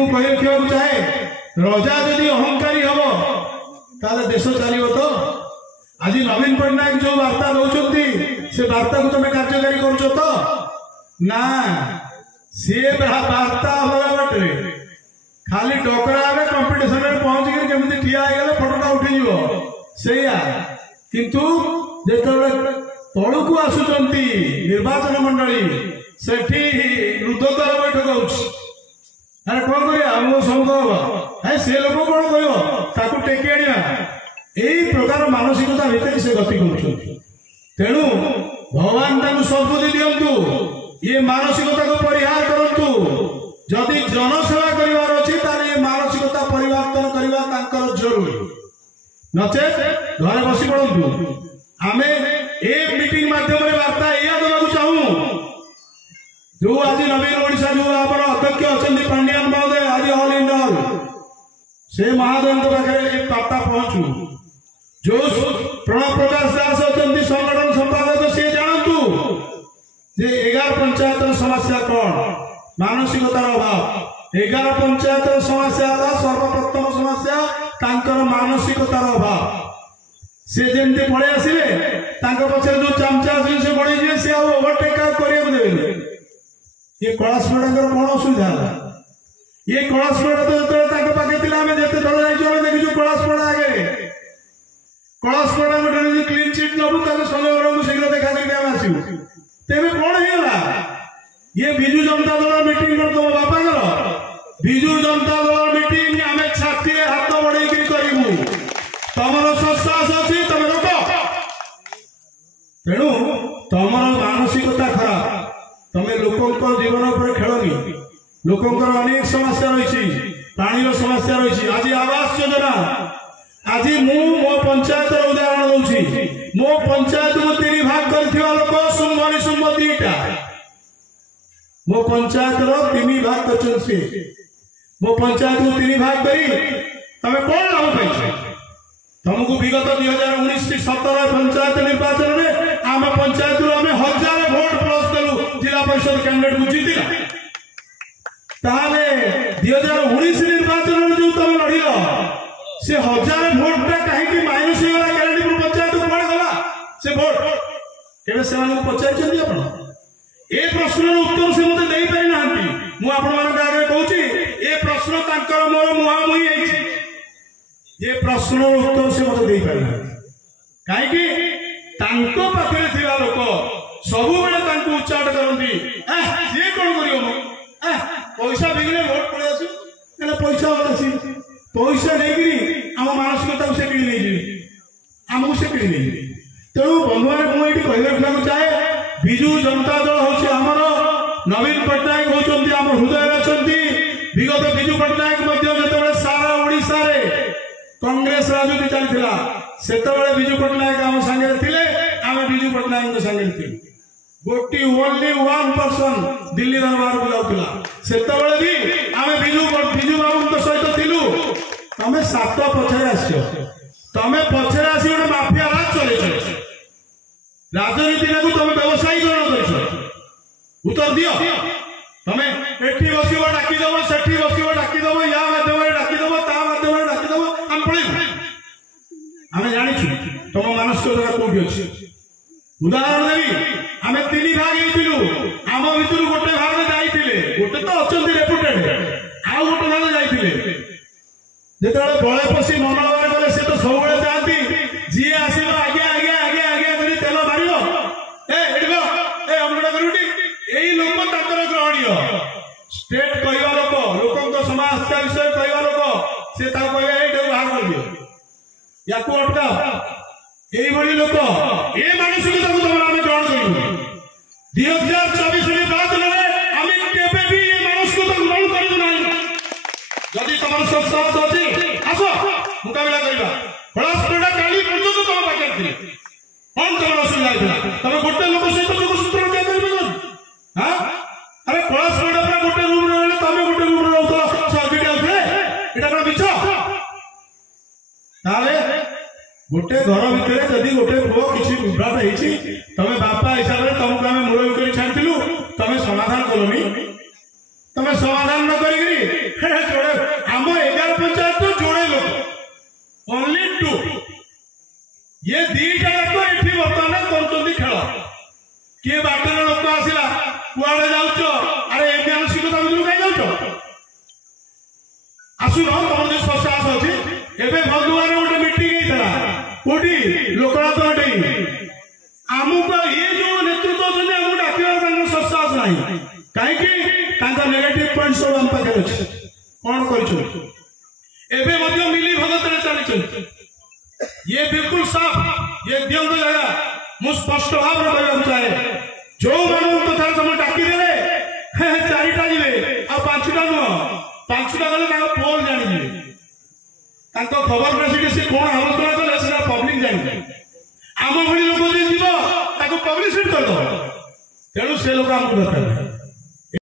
को कही रखा चाहे रजा जदि अहंकारी हम ताले देश चलो तो आज नवीन पट्टनायक जो वार्ता दौरान से वार्ता को तुम कार्यकारी करुच तो ना सी वार्ता अलग बाटे खाली डकरा कंपिटिशन में पहुंच गए जमी ठिया होगा फटोटा उठी से किंतु जो तलू को आसुंच निर्वाचन मंडली सेठी रुद्धद्वार बैठक अरे कौन कर संघ हम से लोग कौन कह टेकी आना यही प्रकार मानसिकता भितर से गति कर तेणु भगवान सद्बुद्धि दिंतु ये मानसिकता को परिहार करूँ जदि जनसेवा करार अच्छी ये मानसिकता परिवर्तन करने जरूरी नचेत घरे बसी पड़ू आम ए मीटिंग माध्यम वार्ता या देवाक चाहूँ जो आज नवीन ओडिशा जो आप अध्यक्ष अच्छा पांडियान महोदय आज ऑल इंडिया से महादेव पाखे वार्ता पहुंचू जो प्रणव प्रकाश दास अच्छा संगठन संपादक सी जानतु जे 11 पंचायत समस्या कौन मानसिकतार अभाव 11 पंचायत समस्या सर्वप्रथम समस्या मानसिकतार अभाव से जमी पड़े आसवे पछे जो चामचा अच्छे से बढ़े जाए सी ओवरटेक करने देवे ये कलाशपड़ा कौन असुविधा है ये कलाशपड़ा तो जो पाखे थे आम जिते थर जाइए देखीचु कलाशपड़ा आगे कलाशपड़ा गोटे क्लीन चिट नबू संजय गौड़ को शीघ्र देखा देखिए आम आसू तेज कौन होगा ये विजु जनता दल मीटिंग कर तुम बापा विजु जनता दल मीटिंग आम छाती हाथ बढ़े करूँ तमर ससास अच्छी तुम रोक तेणु तुम मानसिकता खराब तमें लोकों जीवन पर खेलनी लोकों अनेक समस्या रही पानी समस्या रही आज आवास योजना आज मो पंचायत उदाहरण दूसरी मो पंचायत को 3 भाग कर लोक शुंभ निशुंभ 2टा मो पंचायत 3 भाग कर मो पंचायत को 3 भाग करी तमें कौन लाभ पाई तुमको विगत 2019-17 पंचायत निर्वाचन में आम पंचायत आम 1000 भोट प्लस देलु जिला परिषद कैंडिडेट को जीतिला 2019 निर्वाचन में जो तुम लड़िल से 1000 भोट कहीं माइनस होगा कैंडिडेट पंचायत को पड़ गला से भोट केवे से पचार ए प्रश्न उत्तर से मत दे पारि ना मुझे आगे कहूँ ए प्रश्न मोर मुहामुही ये प्रश्न उत्तर से मत दे पारि ना कहीं पाखे थिबा लोक सब उच्चाट करती सी कौन कर पैसा बिकने भोट पड़े आस पैसा आसी पैसा नहीं आम मानसिकता से कि नहीं आमको से कि नहीं तेणु बंधुआ मुझे कह रखा चाहे विजु जनता दल हूँ आमर नवीन पट्टनायक होती आम हृदय अच्छा विगत विजु पट्टनायक जो सारा ओडिशा रे कांग्रेस राजनीति चलता से विजु पट्टनायक आम सांगे थे आम विजु पट्टनायक सांगे थे गोटी ओनली 1 पर्सन दिल्ली दरबार को जाऊला से भी आम विजु बाबू सहित थिलु तमें 7 पछरे आस तमें पछरे आसी गोटे माफिया राज चले राजनीति को तुम व्यवसायीकरण कर उत्तर दियो तमें एठी बसिब डाकिदेव सेठी बसिब डाकिदेव या माध्यम डाकिदेव ता माध्यम डाकिदेव आम पड़े आम जाचु तुम मानसिकता कौटी अच्छी उदाहरण देवी आम 3 भाग होइलु आम भितर गोटे भाग जाइए गोटे तो अच्छा रेपुटेड आउ गोटे भाग जाइए जो बड़े पशी मंगलवार गले सी तो सब जाती जी आस आगे आगे आगे आगे कर तेल मार अमृता कर यही लोक ग्रहणीय स्टेट कहवा लोक समाज विषय कहवा लोक से कहे बाहर कर दियो या अटका यही लोक ये मानसिकता को तुम आम ग्रहण कर 2024 निर्वाचन में आम केवे भी ये मानसिकता ग्रहण करूँ ना जदि तुम साहस अच्छी आस मुकाबला करवा कलाशपड़ा काली पर्यटन तुम पाखे थी कौन तुम असुविधा तुम गोटे लोक सहित लोकसूत्र क्या कर हाँ अरे कलाशपड़ा पर गोटे रूम रही तुम गोटे रूम रोला सर्किट हाउस यहाँ कौन मिछ गोटे घर भितर जदि गोटे पुओ किसी विवाद होती तुम बापा हिसाब से तुमको आम मुरबी कर छाड़ू तुम समाधान कलनी तुम समाधान न कर आसुन तुम जो साहस अच्छी एवं भगवान गोटे मीटिंग होता कौटी लोकनाथ आमको ये जो नेतृत्व अच्छे आमको डाक साहस ना कहीं नेगेटिव पॉइंट सब आम पाखे अच्छे कौन कर मिली भगत चली ये बिल्कुल साफ ये दिंत जगह मुझ स्पष्ट भाव में कहना चाहे जो मान कथा तुम डाकिदे चारिटा जी आ पांचटा नुह पांचटा गले पोल जानी खबर प्रेस कौन आलोचना कले पब्लिक जानी आम भली लोक जी जीव पब्लिसिटी करद तेणु से लोक आमको दरकार